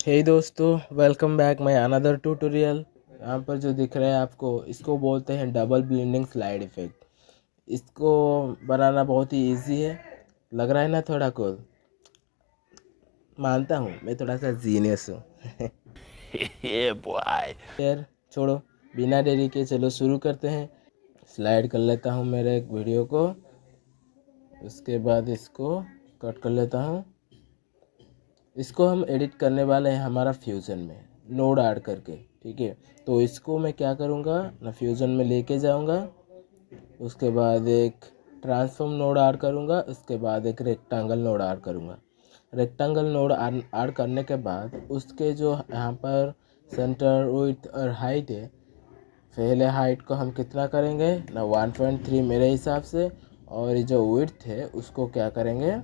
हे दोस्तों, welcome back my another tutorial. यहाँ पर जो दिख रहा है आपको, इसको बोलते हैं डबल ब्लेंडिंग स्लाइड इफेक्ट। इसको बनाना बहुत ही इजी है। लग रहा है ना थोड़ा कूल। मानता हूँ मैं थोड़ा सा जीनियस हूँ। यार छोड़ो, बिना देरी के चलो शुरू करते हैं। स्लाइड कर लेता हूँ मेरे एक वीडियो को, उसके बाद इसको कट कर लेता हूँ। इसको हम एडिट करने वाले हैं हमारा फ्यूज़न में नोड ऐड करके, ठीक है। तो इसको मैं क्या करूँगा ना, फ्यूज़न में लेके जाऊँगा, उसके बाद एक ट्रांसफॉर्म नोड ऐड करूँगा, उसके बाद एक रेक्टेंगल नोड ऐड करूँगा। रेक्टेंगल नोड ऐड करने के बाद उसके जो यहाँ पर सेंटर विड्थ और हाइट है, पहले हाइट को हम कितना करेंगे ना 1.3 मेरे हिसाब से, और ये जो विड्थ है उसको क्या करेंगे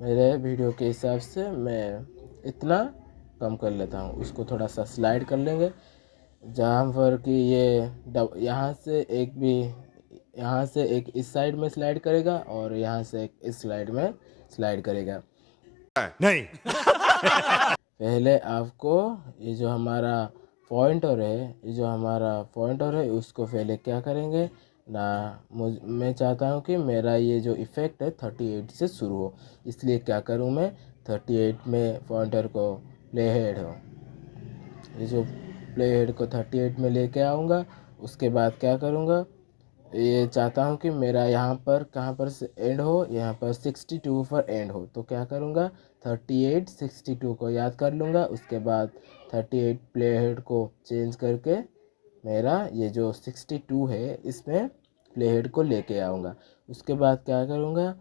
मेरे वीडियो के हिसाब से मैं इतना कम कर लेता हूँ। उसको थोड़ा सा स्लाइड कर लेंगे, जहाँ पर कि ये यहाँ से एक इस साइड में स्लाइड करेगा और यहाँ से एक इस साइड में स्लाइड करेगा। नहीं। पहले आपको ये जो हमारा पॉइंटर है उसको पहले क्या करेंगे ना, मैं चाहता हूँ कि मेरा ये जो इफ़ेक्ट है 38 से शुरू हो, इसलिए क्या करूँ मैं 38 में पॉइंटर को प्ले हेड हो, ये जो प्ले हेड को 38 में लेके आऊँगा। उसके बाद क्या करूँगा, ये चाहता हूँ कि मेरा यहाँ पर कहाँ पर से एंड हो, यहाँ पर 62 पर एंड हो। तो क्या करूँगा 38 62 को याद कर लूँगा, उसके बाद 38 प्ले हेड को चेंज करके मेरा ये जो 62 है इसमें प्ले हेड को लेके आऊँगा। उसके बाद क्या करूँगा,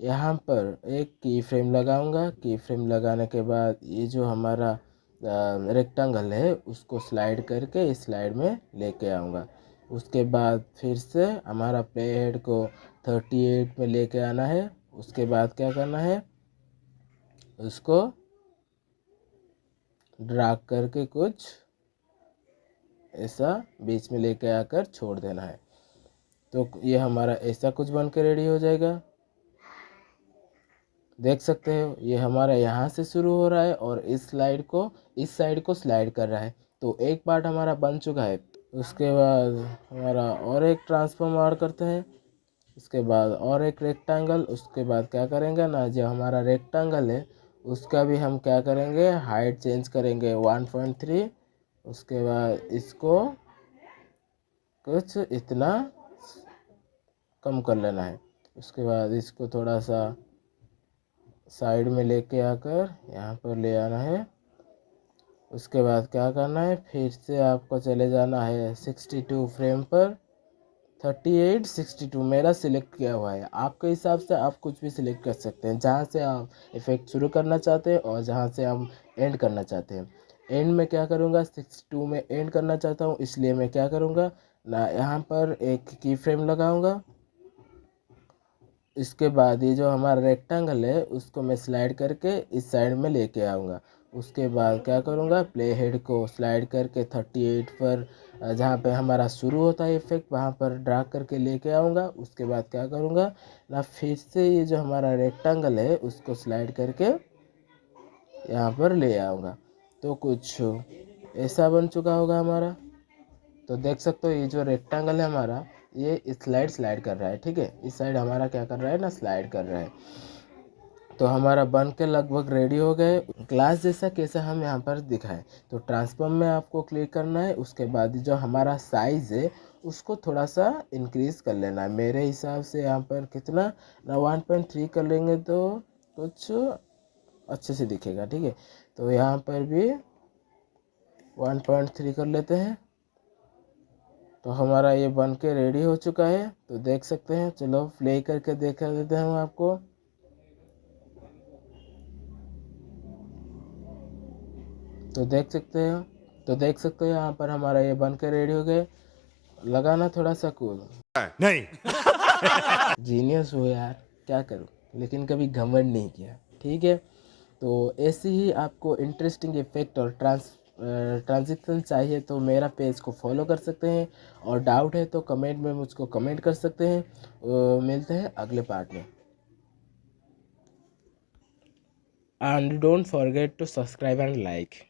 यहाँ पर एक की फ्रेम लगाऊँगा। की फ्रेम लगाने के बाद ये जो हमारा रेक्टेंगल है उसको स्लाइड करके इस स्लाइड में लेके आऊँगा। उसके बाद फिर से हमारा प्ले हेड को 38 में लेके आना है। उसके बाद क्या करना है, उसको ड्रैग करके कुछ ऐसा बीच में लेके आकर छोड़ देना है। तो ये हमारा ऐसा कुछ बन के रेडी हो जाएगा। देख सकते हो ये हमारा यहाँ से शुरू हो रहा है और इस साइड को स्लाइड कर रहा है। तो एक पार्ट हमारा बन चुका है। उसके बाद हमारा और एक ट्रांसफॉर्म ऐड करते हैं, उसके बाद और एक रेक्टेंगल। उसके बाद क्या करेंगे ना, जो हमारा रेक्टेंगल है उसका भी हम क्या करेंगे, हाइट चेंज करेंगे 1.3। उसके बाद इसको कुछ इतना कम कर लेना है। उसके बाद इसको थोड़ा सा साइड में लेके आकर यहाँ पर ले आना है। उसके बाद क्या करना है, फिर से आपको चले जाना है 62 फ्रेम पर। 38 62 मेरा सिलेक्ट किया हुआ है, आपके हिसाब से आप कुछ भी सिलेक्ट कर सकते हैं, जहाँ से आप इफ़ेक्ट शुरू करना चाहते हैं और जहाँ से हम एंड करना चाहते हैं। एंड में क्या करूँगा, 62 में एंड करना चाहता हूँ, इसलिए मैं क्या करूँगा ना, यहाँ पर एक की फ्रेम लगाऊँगा। इसके बाद ये जो हमारा रेक्टेंगल है उसको मैं स्लाइड करके इस साइड में लेके आऊँगा। उसके बाद क्या करूँगा, प्ले हेड को स्लाइड करके 38 पर जहाँ पे हमारा शुरू होता है इफेक्ट वहाँ पर ड्रैग करके लेके आऊँगा। उसके बाद क्या करूँगा ना, फिर से ये जो हमारा रेक्टेंगल है उसको स्लाइड करके यहाँ पर ले आऊँगा। तो कुछ ऐसा बन चुका होगा हमारा। तो देख सकते हो ये जो रेक्टेंगल है हमारा, ये स्लाइड कर रहा है, ठीक है। इस साइड हमारा क्या कर रहा है ना, स्लाइड कर रहा है। तो हमारा बन के लगभग रेडी हो गए। ग्लास जैसा कैसे हम यहाँ पर दिखाएं, तो ट्रांसफॉर्म में आपको क्लिक करना है। उसके बाद जो हमारा साइज़ है उसको थोड़ा सा इंक्रीज़ कर लेना है। मेरे हिसाब से यहाँ पर कितना ना 1.3 कर लेंगे तो कुछ अच्छे से दिखेगा, ठीक है। तो यहाँ पर भी 1.3 कर लेते हैं। तो हमारा ये बन के रेडी हो चुका है, तो देख सकते हैं। चलो प्ले करके देखा देते हैं आपको। तो देख सकते हो यहाँ पर हमारा ये बन के रेडी हो गए। लगाना थोड़ा सा कूल। नहीं। जीनियस हो यार, क्या करूँ, लेकिन कभी घमंड नहीं किया, ठीक है। तो ऐसे ही आपको इंटरेस्टिंग इफेक्ट और ट्रांजिशन चाहिए तो मेरा पेज को फॉलो कर सकते हैं, और डाउट है तो कमेंट में मुझको कमेंट कर सकते हैं। मिलते हैं अगले पार्ट में। and don't forget to subscribe and like.